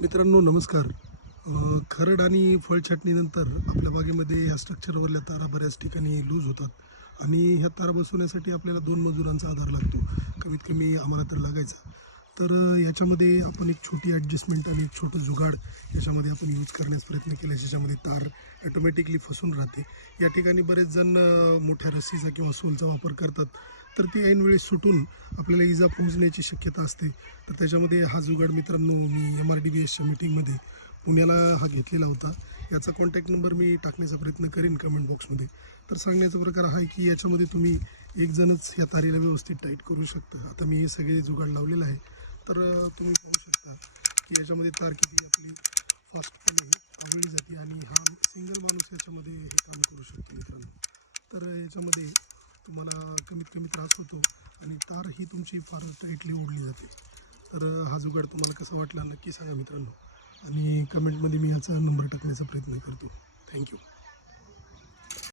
मित्रांनो नमस्कार. खरड आणि फळ छाटणीनंतर आपल्या बागेमध्ये ह्या स्ट्रक्चरवरल्या तारा बऱ्याच ठिकाणी लूज होतात. आणि ह्या तारा बसवण्यासाठी आपल्याला दोन मजुरांचा आधार लागतो. कमीत कमी आम्हाला तर लागायचा. तर याच्यामध्ये आपण एक छोटी ॲडजस्टमेंट आणि एक छोटं जुगाड याच्यामध्ये आपण यूज करण्याचा प्रयत्न केला ज्याच्यामध्ये तार ॲटोमॅटिकली फसून राहते. या ठिकाणी बरेच जण मोठ्या रस्सीचा किंवा सोलचा वापर करतात. तर ती ऐनवेळी सुटून आपल्याला इजा पोहोचण्याची शक्यता असते. तर त्याच्यामध्ये हा जुगाड मित्रांनो मी एम आर डी बी एसच्या मीटिंगमध्ये पुण्याला हा घेतलेला होता. याचा कॉन्टॅक्ट नंबर मी टाकण्याचा प्रयत्न करीन कमेंट बॉक्समध्ये तर सांगण्याचा प्रकार हा आहे की याच्यामध्ये तुम्ही एकजणच या तारीला व्यवस्थित टाईट करू शकता. आता मी हे सगळे जुगाड लावलेलं आहे. तर तुम्ही पाहू शकता की याच्यामध्ये तार किती आपली फास्टपणे आवडली जाते आणि हा सिंगल माणूस याच्यामध्ये हे काम करू शकतो मित्रांनो. तर याच्यामध्ये तुम्हाला कमीत कमी त्रास होतो आणि तार ही तुमची फार टाईटली ओढली जाते. तर हा जुगाड तुम्हाला कसा वाटला नक्की सांगा मित्रांनो. आणि कमेंटमध्ये मी याचा नंबर टाकण्याचा प्रयत्न करतो. थँक्यू